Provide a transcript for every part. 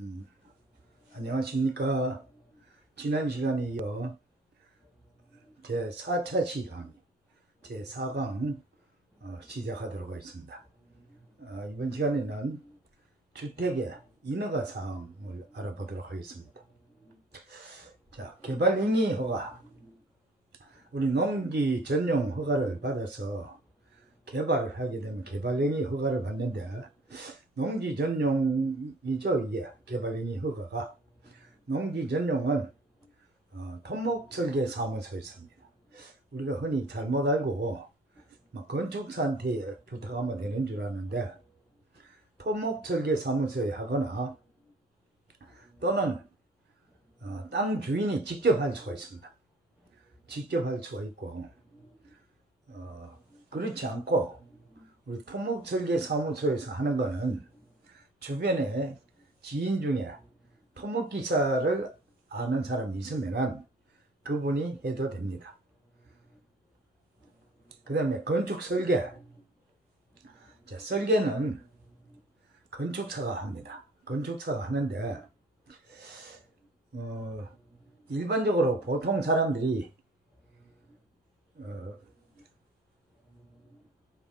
음, 안녕하십니까. 지난 시간에 이어 제4차 시강, 제4강 시작하도록 하겠습니다. 이번 시간에는 주택의 인허가 사항을 알아보도록 하겠습니다. 자, 개발행위 허가. 우리 농지 전용 허가를 받아서 개발을 하게 되면 개발행위 허가를 받는데, 농지 전용이죠. 이게 개발행위 허가가. 농지 전용은 토목설계사무소에 있습니다. 우리가 흔히 잘못 알고 건축사한테 부탁하면 되는 줄 아는데, 토목설계사무소에 하거나 또는 땅 주인이 직접 할 수가 있습니다. 직접 할 수가 있고, 그렇지 않고 우리 토목설계사무소에서 하는 거는 주변에 지인 중에 토목기사를 아는 사람이 있으면 그분이 해도 됩니다. 그 다음에 건축설계. 자, 설계는 건축사가 합니다. 건축사가 하는데, 일반적으로 보통 사람들이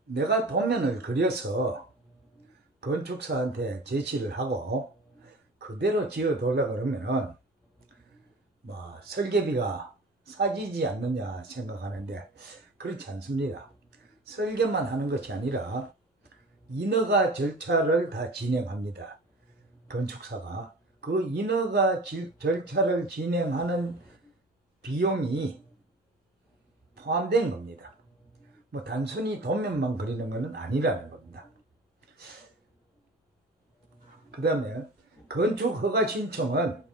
내가 도면을 그려서 건축사한테 제시를 하고 그대로 지어달라 그러면은 설계비가 싸지지 않느냐 생각하는데, 그렇지 않습니다. 설계만 하는 것이 아니라 인허가 절차를 다 진행합니다. 건축사가. 그 인허가 절차를 진행하는 비용이 포함된 겁니다. 단순히 도면만 그리는 것은 아니라는 겁니다. 그 다음에 건축허가 신청은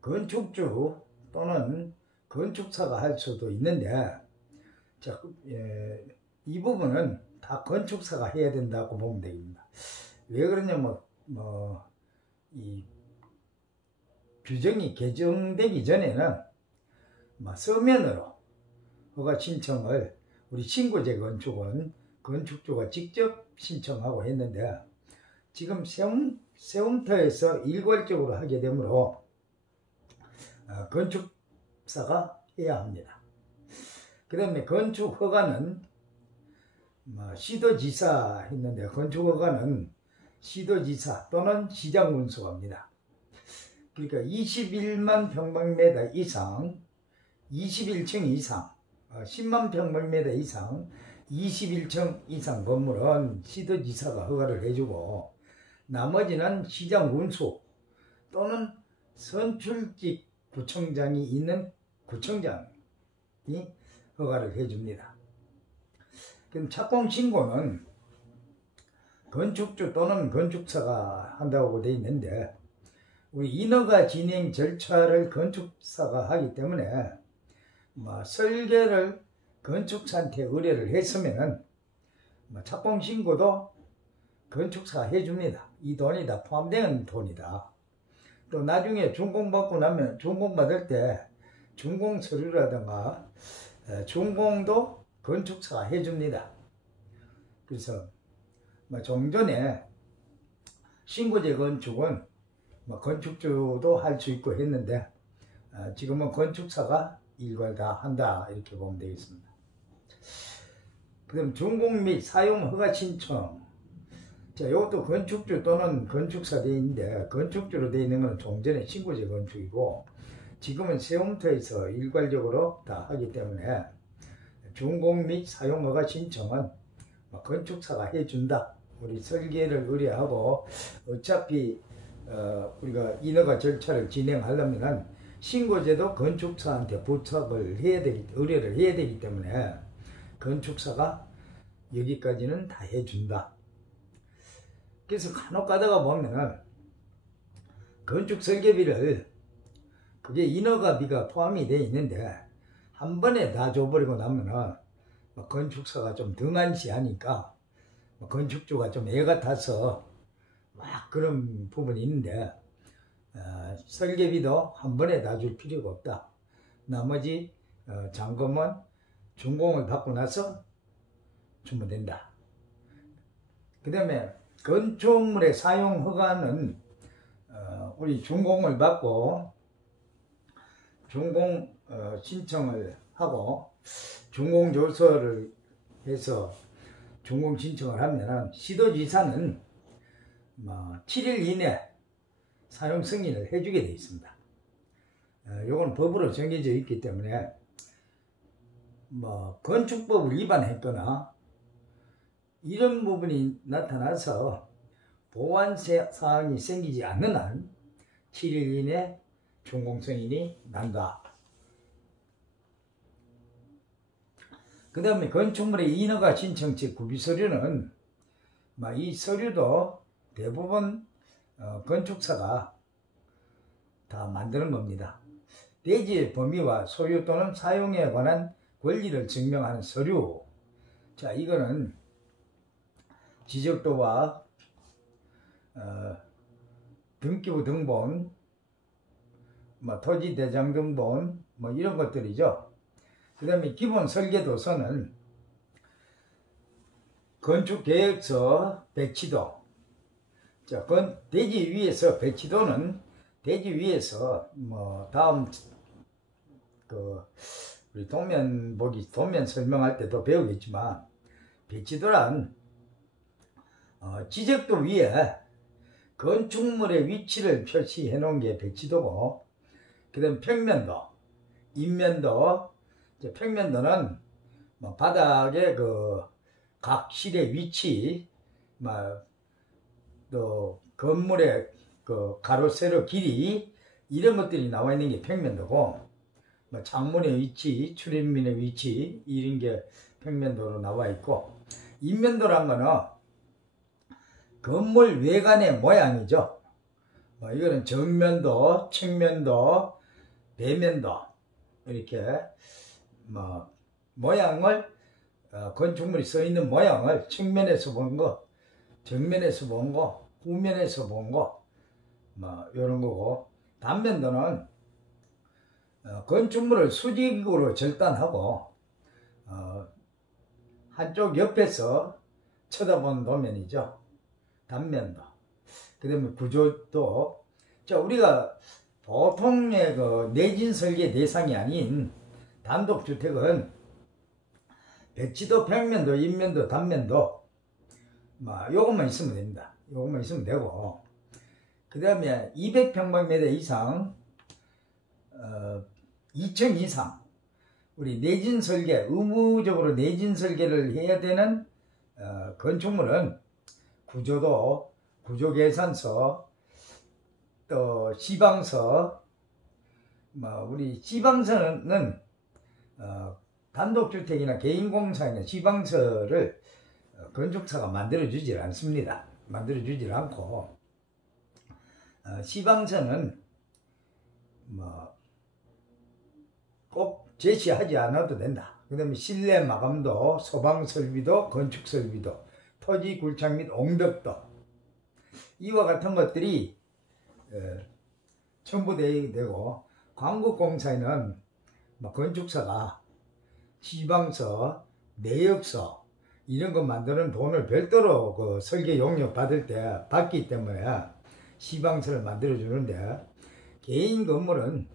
건축주 또는 건축사가 할 수도 있는데, 자, 이 부분은 다 건축사가 해야 된다고 보면 됩니다. 왜 그러냐면 이 규정이 개정되기 전에는 서면으로 허가 신청을 우리 신고제 건축은 건축주가 직접 신청하고 했는데, 지금 세움터에서 일괄적으로 하게 되므로 건축사가 해야 합니다. 그 다음에 건축허가는 시도지사 했는데, 건축허가는 시도지사 또는 시장군수가 합니다. 그러니까 21만 평방미터 이상, 21층 이상, 10만 평방미터 이상, 21층 이상 건물은 시도지사가 허가를 해주고, 나머지는 시장군수 또는 선출직 구청장이 있는 구청장이 허가를 해줍니다. 그럼 착공신고는 건축주 또는 건축사가 한다고 되어 있는데, 우리 인허가 진행 절차를 건축사가 하기 때문에 설계를 건축사한테 의뢰를 했으면 착공신고도 건축사가 해줍니다. 이 돈이 다 포함된 돈이다. 또 나중에 준공받고 나면 준공받을 때 준공서류라든가 준공도 건축사가 해줍니다. 그래서 종전에 신고제 건축은 건축주도 할 수 있고 했는데, 지금은 건축사가 일괄 다 한다, 이렇게 보면 되겠습니다. 그럼 준공 및 사용 허가 신청. 자, 이것도 건축주 또는 건축사 되어 있는데, 건축주로 되어 있는 건 종전에 신고제 건축이고, 지금은 세움터에서 일괄적으로 다 하기 때문에 준공 및 사용 허가 신청은 건축사가 해준다. 우리 설계를 의뢰하고, 어차피 우리가 인허가 절차를 진행하려면 신고제도 건축사한테 부탁을 해야 되기, 의뢰를 해야 되기 때문에 건축사가 여기까지는 다 해준다. 그래서 간혹 가다가 보면은 건축 설계비를, 그게 인허가비가 포함이 되어 있는데 한 번에 다 줘버리고 나면은 건축사가 좀 등한시하니까 건축주가 좀 애가 타서 그런 부분이 있는데, 설계비도 한 번에 다 줄 필요가 없다. 나머지 잔금은 준공을 받고 나서 주면 된다. 그 다음에 건축물의 사용 허가는 우리 준공을 받고 준공 신청을 하고 준공조서를 해서 준공 신청을 하면은 시도지사는 7일 이내 사용 승인을 해주게 되어 있습니다. 요건 법으로 정해져 있기 때문에 건축법을 위반했거나 이런 부분이 나타나서 보완 사항이 생기지 않는 한 7일 이내 준공 승인이 난다. 그 다음에 건축물의 인허가 신청지 구비서류는 이 서류도 대부분 건축사가 다 만드는 겁니다. 대지의 범위와 소유 또는 사용에 관한 권리를 증명하는 서류. 자, 이거는 지적도와 등기부 등본, 토지 대장 등본, 이런 것들이죠. 그 다음에 기본 설계도서는 건축계획서 배치도. 자, 대지 위에서 배치도는 대지 위에서 다음 우리 도면 설명할 때도 배우겠지만 배치도란 지적도 위에 건축물의 위치를 표시해 놓은 게 배치도고, 그 다음 평면도, 인면도. 평면도는 바닥의 각 실의 위치, 또 건물의 가로 세로 길이, 이런 것들이 나와 있는 게 평면도고, 창문의 위치, 출입문의 위치, 이런 게 평면도로 나와 있고, 인면도란 거는 건물 외관의 모양이죠. 이거는 정면도, 측면도, 배면도, 이렇게 모양을 건축물이 써 있는 모양을 측면에서 본 거, 정면에서 본 거, 후면에서 본 거, 이런 거고, 단면도는 건축물을 수직으로 절단하고 한쪽 옆에서 쳐다본 도면이죠. 단면도. 그 다음에 구조도. 자, 우리가 보통의 내진 설계 대상이 아닌 단독주택은 배치도, 평면도, 인면도, 단면도 요것만 있으면 됩니다. 요것만 있으면 되고, 그 다음에 200평방미터 이상 2층 이상 우리 내진 설계, 의무적으로 내진 설계를 해야 되는 건축물은 구조도, 구조계산서, 또 시방서. 우리 시방서는 단독주택이나 개인공사에는 시방서를 건축사가 만들어주질 않습니다. 만들어주질 않고, 시방서는 꼭 제시하지 않아도 된다. 그 다음에 실내 마감도, 소방설비도, 건축설비도, 토지 굴착 및 옹벽도, 이와 같은 것들이 첨부되고, 광국공사에는 건축사가 시방서, 내역서 이런 거 만드는 돈을 별도로 설계 용역 받을 때 받기 때문에 시방서를 만들어 주는데, 개인 건물은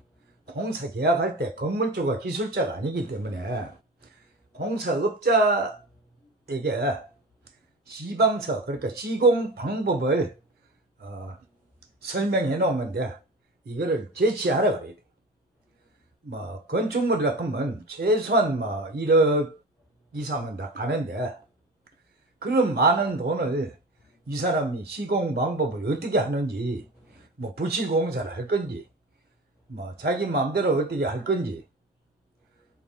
공사 계약할 때 건물주가 기술자가 아니기 때문에 공사업자에게 시방서, 그러니까 시공 방법을 설명해 놓은 건데, 이거를 제시하라 그래야 돼. 건축물이라 하면 최소한 1억 이상은 다 가는데, 그런 많은 돈을 이 사람이 시공 방법을 어떻게 하는지, 부실공사를 할 건지, 자기 마음대로 어떻게 할 건지,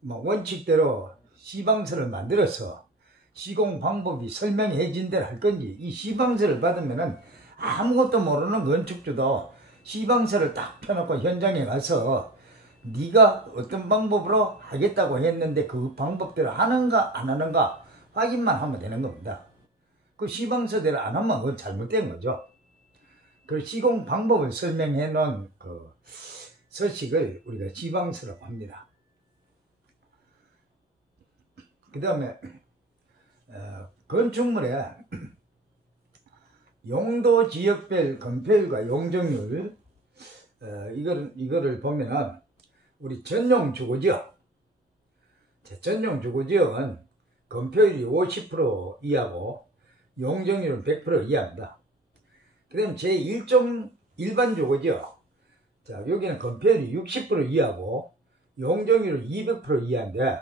원칙대로 시방서를 만들어서 시공 방법이 설명해진 대로 할 건지, 이 시방서를 받으면은 아무것도 모르는 건축주도 시방서를 딱 펴놓고 현장에 가서 네가 어떤 방법으로 하겠다고 했는데 그 방법대로 하는가 안 하는가 확인만 하면 되는 겁니다. 그 시방서대로 안 하면 그건 잘못된 거죠. 그 시공 방법을 설명해 놓은 서식을 우리가 시방서라고 합니다. 그 다음에 건축물의 용도 지역별 건폐율과 용적률, 이거를 보면은 우리 전용 주거지역, 전용 주거지역은 건폐율이 50% 이하고 용적률은 100% 이하입니다. 그 다음 제1종 일반 주거지역, 자, 여기는 건폐율이 60% 이하고 용적률은 200% 이하인데,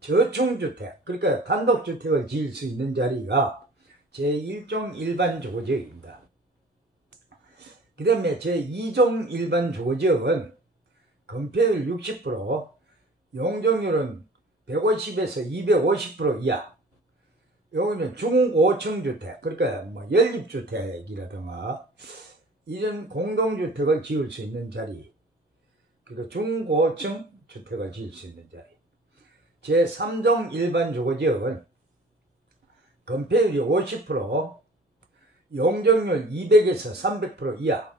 저층주택, 그러니까 단독주택을 지을 수 있는 자리가 제1종 일반 주거지역입니다. 그 다음에 제2종 일반 주거지역은 건폐율 60%, 용적률은 150에서 250% 이하. 여기는 중고층 주택, 그러니까 뭐 연립주택이라든가 이런 공동주택을 지을 수 있는 자리, 그러니까 중고층 주택을 지을 수 있는 자리. 제3종 일반 주거지역은 건폐율이 50%, 용적률 200에서 300% 이하.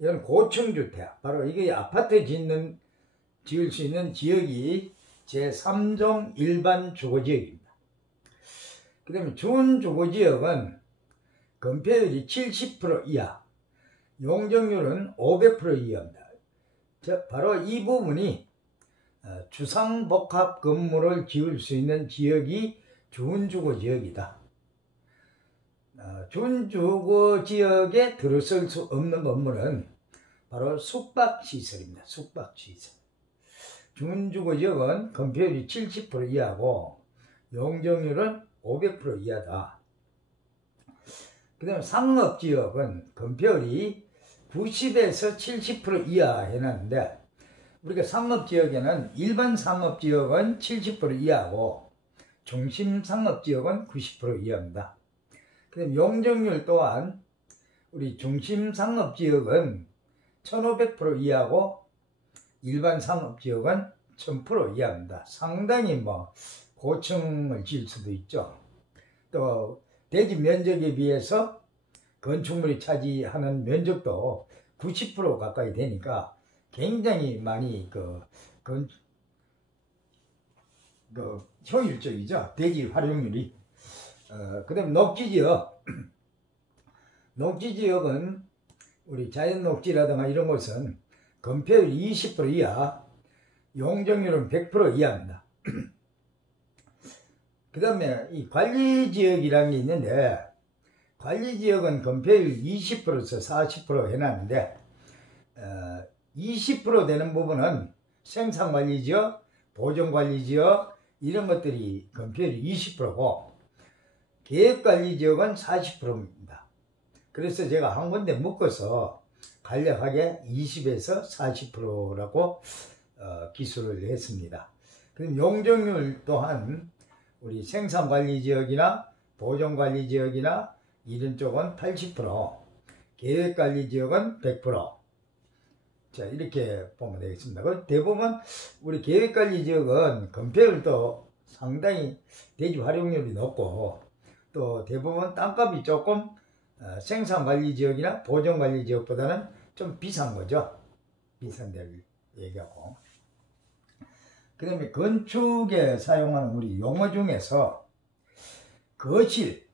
이건 고층 주택, 바로 이게 아파트 지을 수 있는 지역이 제3종 일반 주거지역입니다. 그 다음에 준주거지역은 건폐율이 70% 이하, 용적률은 500% 이하입니다. 바로 이 부분이 주상복합 건물을 지을 수 있는 지역이 준주거지역이다. 준주거지역에 들어설 수 없는 건물은 바로 숙박시설입니다. 숙박시설. 준주거지역은 건폐율이 70% 이하고 용적률은 500% 이하다. 그 다음에 상업지역은 건폐율이 90에서 70% 이하 해놨는데, 우리가 상업지역에는 일반 상업지역은 70% 이하고 중심 상업지역은 90% 이하입니다. 그 다음에 용적률 또한 우리 중심 상업지역은 1500% 이하고 일반 상업지역은 1000% 이하입니다. 상당히 고층을 지을 수도 있죠. 또 대지 면적에 비해서 건축물이 차지하는 면적도 90% 가까이 되니까 굉장히 많이 효율적이죠. 대지 활용률이. 그 다음에 녹지지역. 녹지지역은 우리 자연녹지라든가 이런 곳은 건폐율 20% 이하, 용적률은 100% 이하입니다. 그 다음에 이 관리지역이라는 게 있는데, 관리지역은 건폐율 20%에서 40% 해놨는데, 20% 되는 부분은 생산관리지역, 보존관리지역 이런 것들이 건폐율이 20%고 계획관리지역은 40%입니다. 그래서 제가 한 군데 묶어서 간략하게 20에서 40%라고 기술을 했습니다. 그럼 용적률 또한 우리 생산관리지역이나 보존관리지역이나 이런 쪽은 80%, 계획관리지역은 100%. 자, 이렇게 보면 되겠습니다. 대부분 우리 계획관리지역은 건폐율도 상당히 대지 활용률이 높고, 또 대부분 땅값이 조금 생산관리지역이나 보존관리지역보다는 좀 비싼 거죠. 비싼 데를 얘기하고. 그 다음에 건축에 사용하는 우리 용어 중에서 거실.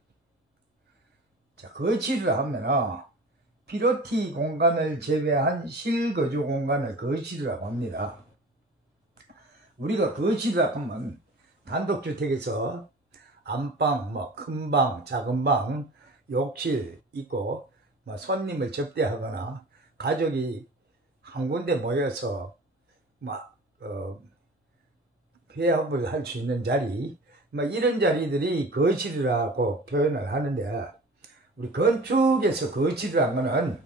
자, 거실을 하면은 피로티 공간을 제외한 실거주 공간을 거실이라고 합니다. 우리가 거실이라고 하면 단독주택에서 안방, 큰 방, 작은 방, 욕실 있고, 손님을 접대하거나 가족이 한 군데 모여서 회합을 할 수 있는 자리, 이런 자리들이 거실이라고 표현을 하는데, 우리 건축에서 거실이라는 거는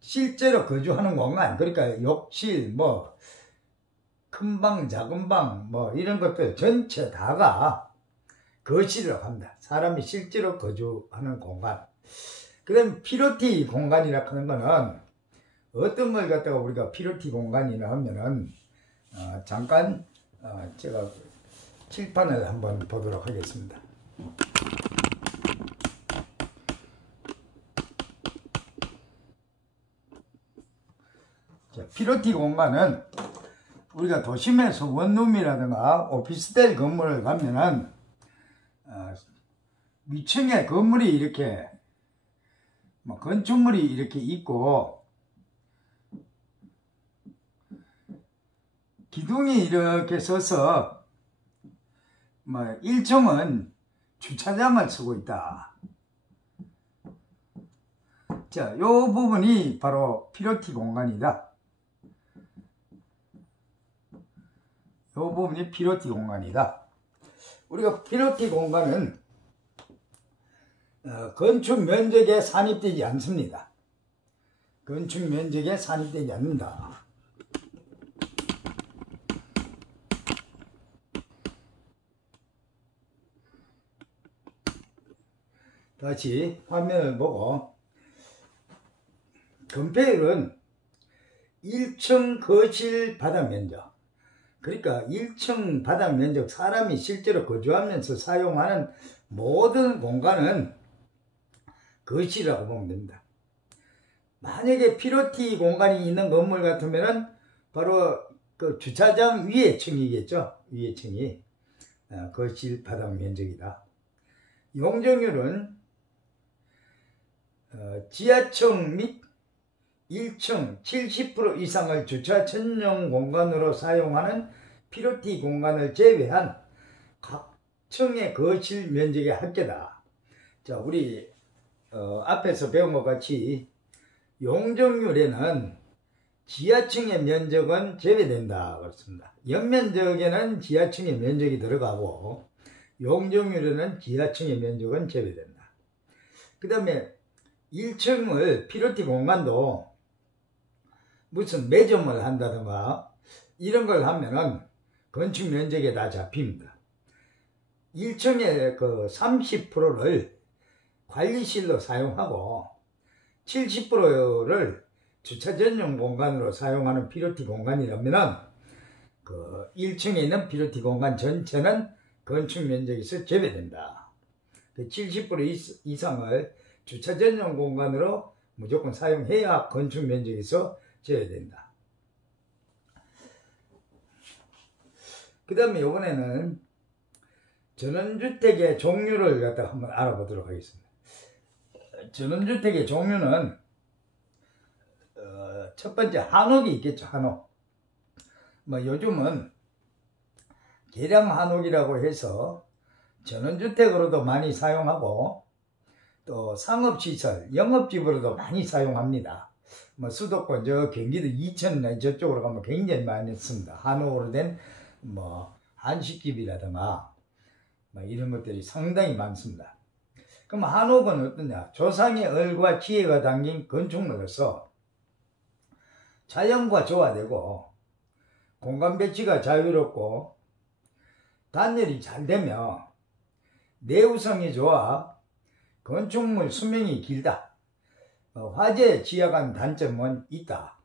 실제로 거주하는 공간, 그러니까 욕실, 큰 방, 작은 방, 이런 것들 전체 다가 거실이라고 합니다. 사람이 실제로 거주하는 공간. 그 다음에 피로티 공간이라고 하는 거는 어떤 걸 갖다가 우리가 피로티 공간이라 하면은 잠깐 제가 칠판을 한번 보도록 하겠습니다. 자, 피로티 공간은 우리가 도심에서 원룸이라든가 오피스텔 건물을 가면은 위층에 건물이 이렇게 뭐 건축물이 이렇게 있고 기둥이 이렇게 서서 뭐 1층은 주차장을 쓰고 있다. 자, 요 부분이 바로 피로티 공간이다. 요 부분이 피로티 공간이다. 우리가 피로티 공간은 건축 면적에 산입되지 않습니다. 건축 면적에 산입되지 않는다. 다시 화면을 보고, 건폐율은 1층 거실 바닥 면적, 그러니까 1층 바닥 면적, 사람이 실제로 거주하면서 사용하는 모든 공간은 거실이라고 보면 됩니다. 만약에 피로티 공간이 있는 건물 같으면은 바로 그 주차장 위에 층이겠죠. 위에 층이 거실 바닥 면적이다. 용적률은 지하층 및 1층 70% 이상을 주차 전용 공간으로 사용하는 피로티 공간을 제외한 각 층의 거실 면적의 합계다. 자, 우리 앞에서 배운 것 같이 용적률에는 지하층의 면적은 제외된다 그렇습니다. 연면적에는 지하층의 면적이 들어가고 용적률에는 지하층의 면적은 제외된다. 그 다음에 1층을 피로티 공간도 무슨 매점을 한다든가 이런 걸 하면은 건축 면적에 다 잡힙니다. 1층의 그 30%를 관리실로 사용하고 70%를 주차 전용 공간으로 사용하는 피로티 공간이라면은 그 1층에 있는 피로티 공간 전체는 건축 면적에서 제외된다. 그 70% 이상을 주차 전용 공간으로 무조건 사용해야 건축 면적에서 제외된다. 그 다음에 이번에는 전원주택의 종류를 갖다가 한번 알아보도록 하겠습니다. 전원주택의 종류는 첫 번째 한옥이 있겠죠. 한옥. 뭐 요즘은 계량 한옥이라고 해서 전원주택으로도 많이 사용하고 또 상업시설, 영업집으로도 많이 사용합니다. 뭐 수도권 저 경기도 이천 저쪽으로 가면 굉장히 많이 씁니다. 한옥으로 된 뭐 한식집이라든가 뭐 이런 것들이 상당히 많습니다. 그럼 한옥은 어떠냐? 조상의 얼과 지혜가 담긴 건축물로서 자연과 조화되고 공간 배치가 자유롭고 단열이 잘 되며 내구성이 좋아 건축물 수명이 길다. 화재에 취약한 단점은 있다.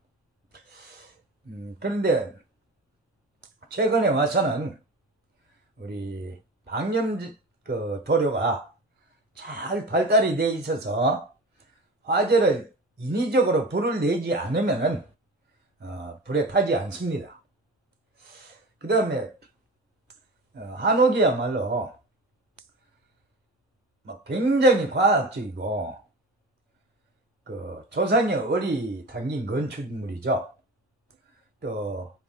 그런데 최근에 와서는 우리 방염 도료가 잘 발달이 돼 있어서 화재를 인위적으로 불을 내지 않으면은 불에 타지 않습니다. 그 다음에 한옥이야말로 굉장히 과학적이고 그 조상의 얼이 담긴 건축물이죠. 또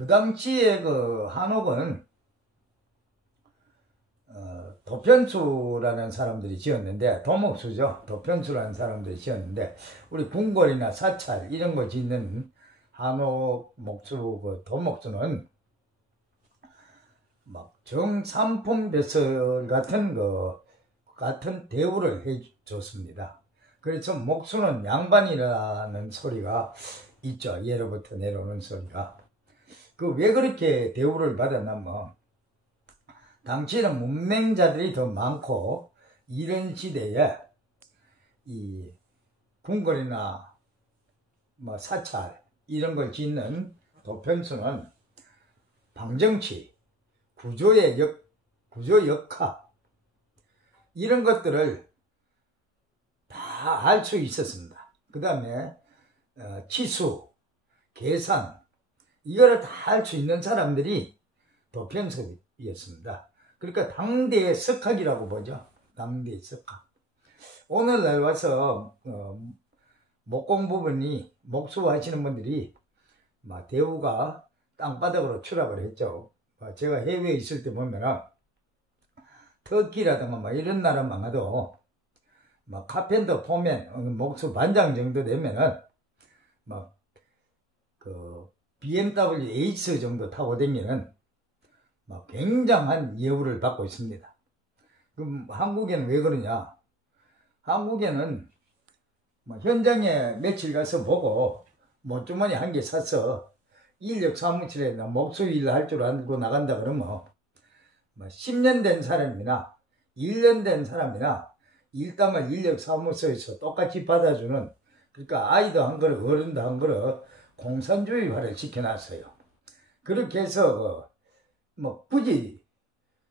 그 당시에 그 한옥은 도편수라는 사람들이 지었는데, 도목수죠. 도편수라는 사람들이 지었는데, 우리 궁궐이나 사찰 이런 거 짓는 한옥 목수, 그 도목수는 막 정삼품 배설 같은 대우를 해줬습니다. 그래서 목수는 양반이라는 소리가 있죠. 예로부터 내려오는 소리가. 그 왜 그렇게 대우를 받았냐면 당시에는 문맹자들이 더 많고 이런 시대에 이 궁궐이나 뭐 사찰 이런 걸 짓는 도편수는 방정치, 구조 역학 이런 것들을 다 알 수 있었습니다. 그 다음에 치수, 계산 이거를 다 알 수 있는 사람들이 도편수였습니다. 그러니까 당대의 석학이라고 보죠. 당대의 석학. 오늘날 와서 목공 부분이 목수하시는 분들이 대우가 땅바닥으로 추락을 했죠. 제가 해외에 있을 때 보면은 터키라든가 이런 나라 망해도 카펜터 포맨 목수 반장 정도 되면은 그 BMW 에이스 정도 타고 다니는 굉장한 예우를 받고 있습니다. 그럼 한국에는 왜 그러냐? 한국에는 현장에 며칠 가서 보고 못주머니 한 개 사서 인력 사무실에 목수 일을 할 줄 알고 나간다 그러면 10년 된 사람이나 1년 된 사람이나 일당을 인력 사무소에서 똑같이 받아주는, 그러니까 아이도 한 그릇 어른도 한 그릇 공산주의화를 시켜놨어요. 그렇게 해서 굳이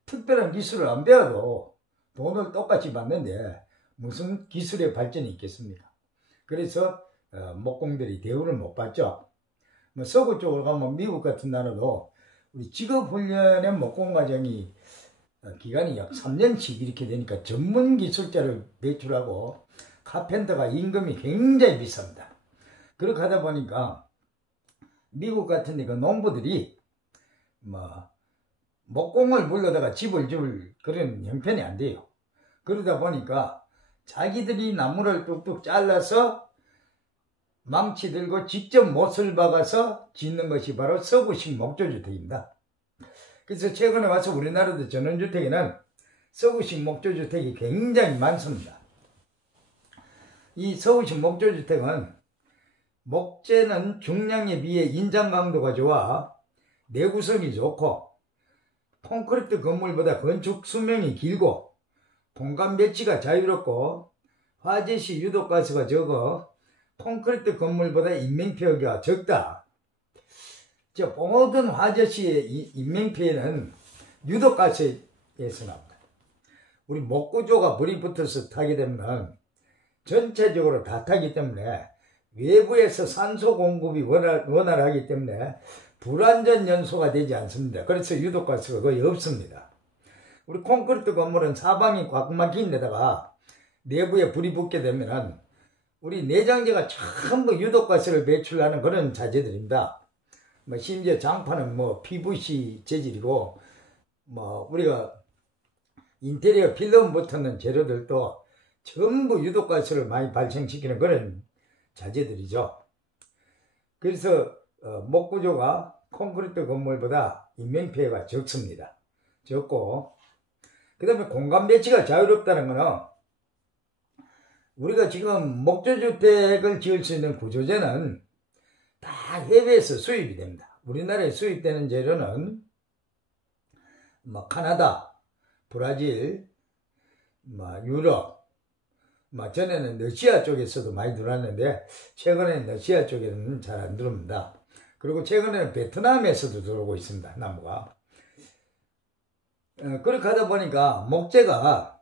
특별한 기술을 안 배워도 돈을 똑같이 받는데 무슨 기술의 발전이 있겠습니까? 그래서 목공들이 대우를 못 받죠. 서구 쪽으로 가면 미국 같은 나라도 우리 직업훈련의 목공 과정이 기간이 약 3년씩 이렇게 되니까 전문 기술자를 배출하고 카펜터가 임금이 굉장히 비쌉니다. 그렇게 하다 보니까 미국 같은 데 그 농부들이 목공을 불러다가 집을 줄 그런 형편이 안 돼요. 그러다 보니까 자기들이 나무를 뚝뚝 잘라서 망치 들고 직접 못을 박아서 짓는 것이 바로 서구식 목조주택입니다. 그래서 최근에 와서 우리나라도 전원주택에는 서구식 목조주택이 굉장히 많습니다. 이 서구식 목조주택은 목재는 중량에 비해 인장 강도가 좋아 내구성이 좋고 콘크리트 건물보다 건축 수명이 길고 공간 배치가 자유롭고 화재시 유독가스가 적어 콘크리트 건물보다 인명피해가 적다. 모든 화재시의 인명피해는 유독가스에서 나옵니다. 우리 목구조가 불이 붙어서 타게 되면 전체적으로 다 타기 때문에 외부에서 산소 공급이 원활하기 때문에 불완전 연소가 되지 않습니다. 그래서 유독가스가 거의 없습니다. 우리 콘크리트 건물은 사방이 꽉 막힌 데다가 내부에 불이 붙게 되면 우리 내장재가 전부 유독가스를 배출하는 그런 자재들입니다. 심지어 장판은 PVC 재질이고 우리가 인테리어 필름 붙는 재료들도 전부 유독가스를 많이 발생시키는 그런 자재들이죠. 그래서 목구조가 콘크리트 건물보다 인명피해가 적습니다. 적고, 그 다음에 공간 배치가 자유롭다는 거는 우리가 지금 목조주택을 지을 수 있는 구조재는 다 해외에서 수입이 됩니다. 우리나라에 수입되는 재료는 카나다, 브라질, 유럽, 전에는 러시아 쪽에서도 많이 들어왔는데 최근에는 러시아 쪽에는 잘 안 들어옵니다. 그리고 최근에는 베트남에서도 들어오고 있습니다. 나무가. 그렇게 하다 보니까 목재가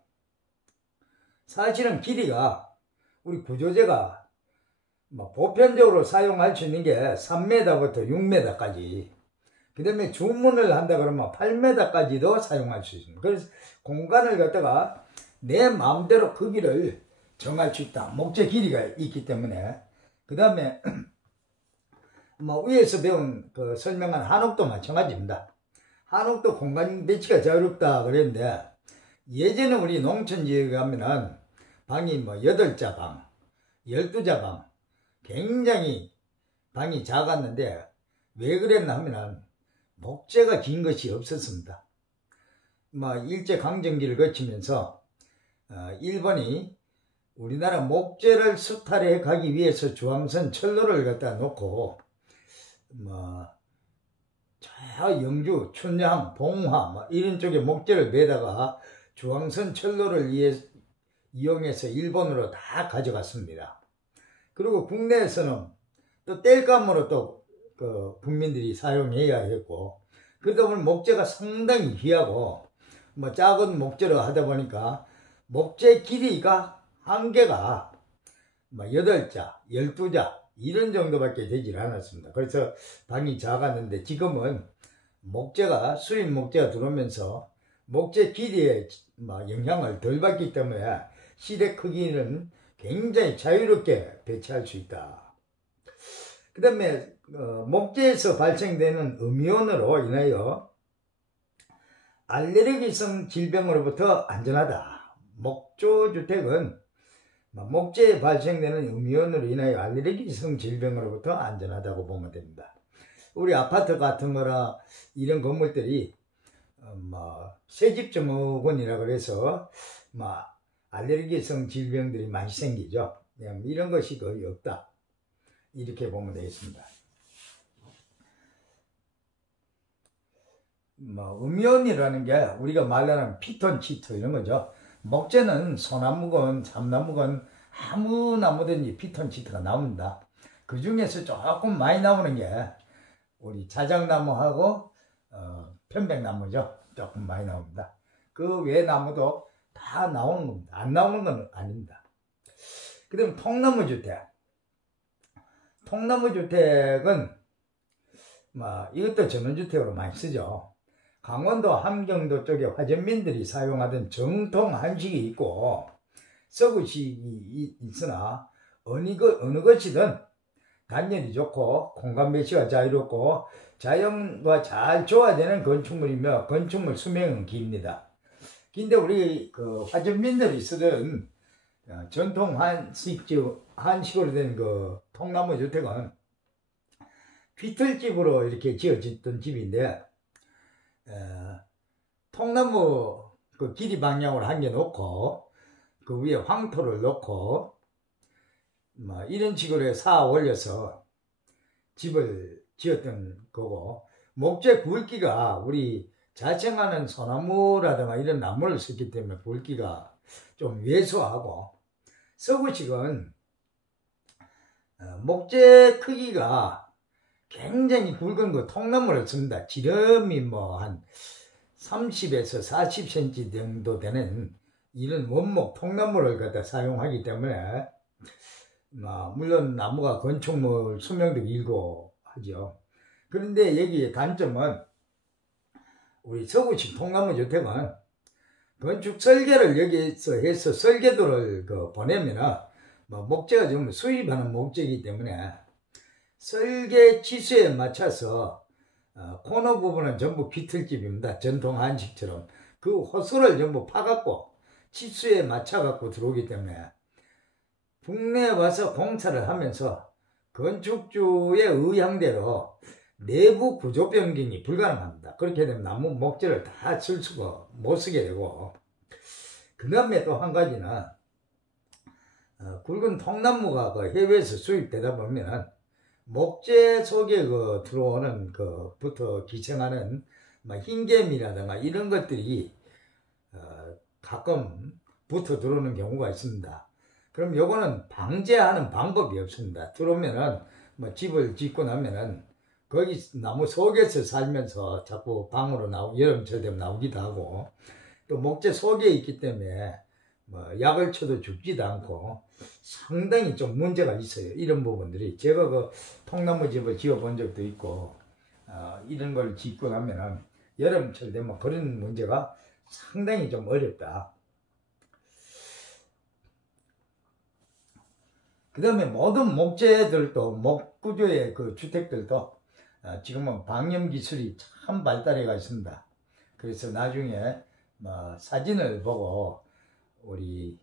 사실은 길이가 우리 구조재가 보편적으로 사용할 수 있는 게 3m부터 6m까지, 그 다음에 주문을 한다 그러면 8m까지도 사용할 수 있습니다. 그래서 공간을 갖다가 내 마음대로 크기를 정할 수 있다. 목재 길이가 있기 때문에. 그 다음에 위에서 배운 그 설명한 한옥도 마찬가지입니다. 한옥도 공간 배치가 자유롭다 그랬는데 예전에 우리 농촌 지역에 가면은 방이 8자 방, 12자 방, 굉장히 방이 작았는데 왜 그랬나 하면은 목재가 긴 것이 없었습니다. 일제강점기를 거치면서 일본이 우리나라 목재를 수탈해 가기 위해서 중앙선 철로를 갖다 놓고 저 영주, 춘향, 봉화 이런 쪽에 목재를 매다가 중앙선 철로를 이용해서 일본으로 다 가져갔습니다. 그리고 국내에서는 또 땔감으로 또 국민들이 사용해야 했고, 그러다 보니 목재가 상당히 귀하고 작은 목재로 하다 보니까 목재 길이가 한계가 8자, 12자 이런 정도밖에 되질 않았습니다. 그래서 방이 작았는데 지금은 목재가 수입 목재가 들어오면서 목재 길이에 영향을 덜 받기 때문에 시대 크기는 굉장히 자유롭게 배치할 수 있다. 그 다음에 목재에서 발생되는 음이온으로 인하여 알레르기성 질병으로부터 안전하다. 목조주택은 목재에 발생되는 음이온으로 인하여 알레르기성 질병으로부터 안전하다고 보면 됩니다. 우리 아파트 같은 거나 이런 건물들이 새집증후군이라 그래서 알레르기성 질병들이 많이 생기죠. 이런 것이 거의 없다. 이렇게 보면 되겠습니다. 음이온이라는 게 우리가 말하는 피톤, 치토 이런 거죠. 목재는 소나무건 참나무건 아무 나무든지 피톤, 치토가 나옵니다. 그 중에서 조금 많이 나오는 게 우리 자작나무하고 편백나무죠. 조금 많이 나옵니다. 그 외 나무도 다 나오는 겁니다. 안 나오는 건 아닙니다. 그 다음 통나무주택. 통나무주택은 이것도 전원주택으로 많이 쓰죠. 강원도 함경도 쪽에 화전민들이 사용하던 정통 한식이 있고 서구식이 있으나 어느 것이든 단열이 좋고 공간 배치가 자유롭고 자연과 잘 조화되는 건축물이며 건축물 수명은 깁니다. 근데 우리 그 화전민들이 쓰던 전통 한식으로 된 그 통나무 주택은 휘틀집으로 이렇게 지어졌던 집인데 통나무 그 길이 방향으로 한 개 놓고 그 위에 황토를 놓고 이런 식으로 쌓아 올려서 집을 지었던 거고, 목재 굵기가 우리 자생하는 소나무라든가 이런 나무를 썼기 때문에 굵기가 좀 왜소하고, 서구식은 목재 크기가 굉장히 굵은 그 통나무를 씁니다. 지름이 한 30에서 40cm 정도 되는 이런 원목 통나무를 갖다 사용하기 때문에 물론 나무가 건축물 수명도 길고 하죠. 그런데 여기에 단점은 우리 서구식 통나무 주택은 건축 설계를 여기서 해서 설계도를 보내면은 목재가 좀 수입하는 목재이기 때문에 설계 치수에 맞춰서 코너 부분은 전부 비틀집입니다. 전통 한식처럼 그 호수를 전부 파갖고 치수에 맞춰갖고 들어오기 때문에 국내에 와서 공사를 하면서 건축주의 의향대로 내부 구조 변경이 불가능합니다. 그렇게 되면 나무 목재를 다 쓸 수가 못 쓰게 되고, 그 다음에 또 한 가지는 굵은 통나무가 해외에서 수입되다 보면은 목재 속에 들어오는 부터 기생하는 흰개미라든가 이런 것들이 가끔 붙어 들어오는 경우가 있습니다. 그럼 요거는 방제하는 방법이 없습니다. 들어오면은 집을 짓고 나면은 거기 나무 속에서 살면서 자꾸 방으로 여름철 되면 나오기도 하고, 또 목재 속에 있기 때문에 약을 쳐도 죽지도 않고 상당히 좀 문제가 있어요. 이런 부분들이 제가 통나무 집을 지어 본 적도 있고 이런 걸 짓고 나면은 여름철 되면 그런 문제가 상당히 좀 어렵다. 그 다음에 모든 목재들도 목구조의 주택들도 지금은 방염 기술이 참 발달해가 있습니다. 그래서 나중에 사진을 보고 우리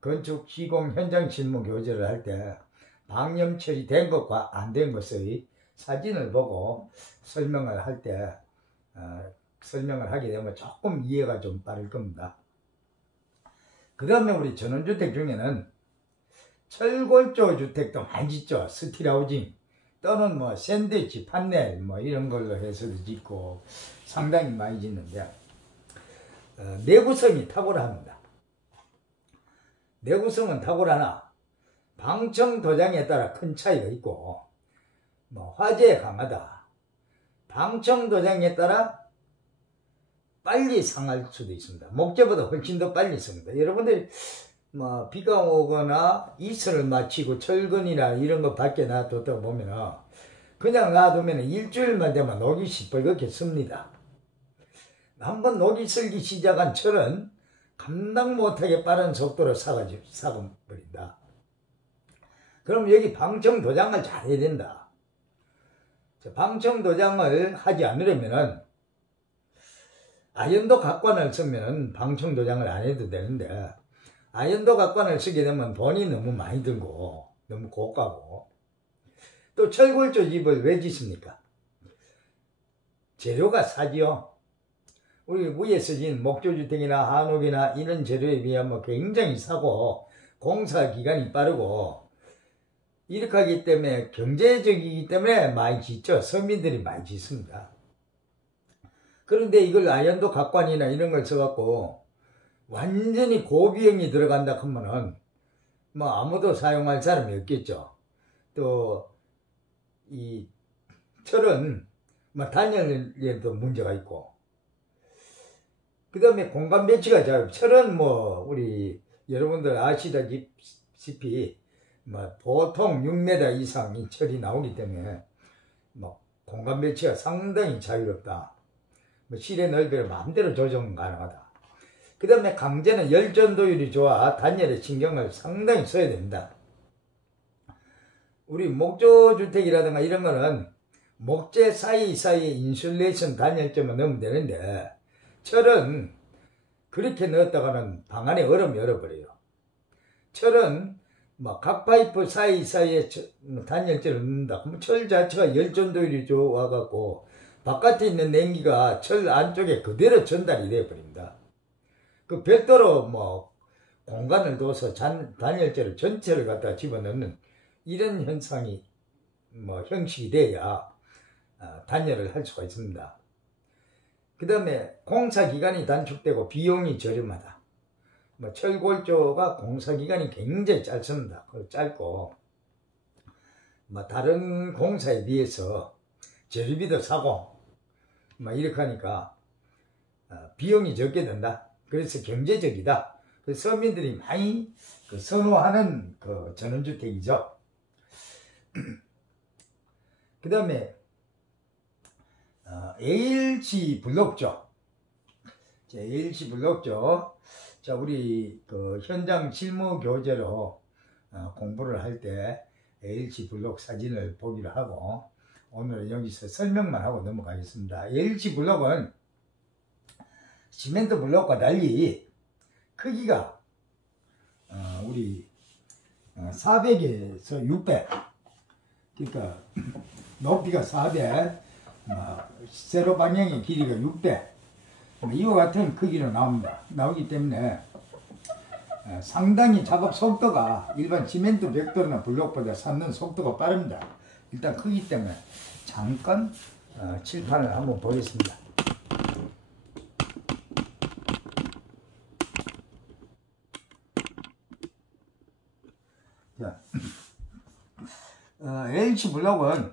건축 시공 현장 실무 교재를 할 때 방염 처리된 것과 안 된 것의 사진을 보고 설명을 할 때 설명을 하게 되면 조금 이해가 좀 빠를 겁니다. 그 다음에 우리 전원주택 중에는 철골조 주택도 많이 짓죠. 스틸하우징 또는 샌드위치 판넬 이런 걸로 해서도 짓고 상당히 많이 짓는데 내구성이 탁월합니다. 내구성은 탁월하나 방청 도장에 따라 큰 차이가 있고 화재에 강하다. 방청 도장에 따라 빨리 상할 수도 있습니다. 목재보다 훨씬 더 빨리 씁니다. 여러분들이 비가 오거나 이슬을 마치고 철근이나 이런 거 밖에 놔뒀다 보면은 그냥 놔두면 일주일만 되면 녹이 시뻘겋게 씁니다. 한번 녹이 슬기 시작한 철은 감당 못하게 빠른 속도로 사가버린다. 그럼 여기 방청 도장을 잘 해야 된다. 방청 도장을 하지 않으려면은 아연도 각관을 쓰면은 방청 도장을 안 해도 되는데, 아연도 각관을 쓰게 되면 돈이 너무 많이 들고 너무 고가고, 또 철골조 집을 왜 짓습니까? 재료가 싸지요. 우리 위에 쓰진 목조주택이나 한옥이나 이런 재료에 비하면 굉장히 싸고 공사 기간이 빠르고, 이렇게 하기 때문에 경제적이기 때문에 많이 짓죠. 서민들이 많이 짓습니다. 그런데 이걸 아연도 각관이나 이런 걸 써갖고 완전히 고비용이 들어간다 하면은 뭐 아무도 사용할 사람이 없겠죠. 또 이 철은 뭐 단열에도 문제가 있고, 그 다음에 공간 배치가 잘, 철은 뭐 우리 여러분들 아시다시피 뭐 보통 6m 이상이 철이 나오기 때문에 뭐 공간 배치가 상당히 자유롭다. 뭐 실의 넓이를 마음대로 조정 가능하다. 그 다음에 강제는 열전도율이 좋아 단열에 신경을 상당히 써야 됩니다. 우리 목조주택이라든가 이런 거는 목재 사이사이에 인슐레이션 단열점을 넣으면 되는데, 철은 그렇게 넣었다가는 방 안에 얼음이 얼어버려요. 철은 뭐 각 파이프 사이사이에 단열재를 넣는다. 그러면 철 자체가 열전도율이 좋아갖고 바깥에 있는 냉기가 철 안쪽에 그대로 전달이 되어버립니다. 그 별도로 뭐 공간을 둬서 단열재를 전체를 갖다 집어넣는 이런 현상이 뭐 형식이 돼야 단열을 할 수가 있습니다. 그 다음에 공사 기간이 단축되고 비용이 저렴하다. 뭐 철골조가 공사 기간이 굉장히 짧습니다. 짧고 뭐 다른 공사에 비해서 재료비도 싸고 뭐 이렇게 하니까 비용이 적게 든다. 그래서 경제적이다. 그래서 서민들이 많이 선호하는 전원주택이죠. 그 다음에 ALC 블록조. ALC 블록조. 자, 우리 현장 실무 교재로 공부를 할 때 ALC 블록 사진을 보기로 하고, 오늘은 여기서 설명만 하고 넘어가겠습니다. ALC 블록은 시멘트 블록과 달리 크기가 우리 400에서 600, 그러니까 높이가 400, 세로 방향의 길이가 600, 이와 같은 크기로 나오기 때문에 상당히 작업 속도가 일반 시멘트 벽돌이나 블록보다 쌓는 속도가 빠릅니다. 일단 크기 때문에 잠깐 칠판을 한번 보겠습니다. 자, LC 블록은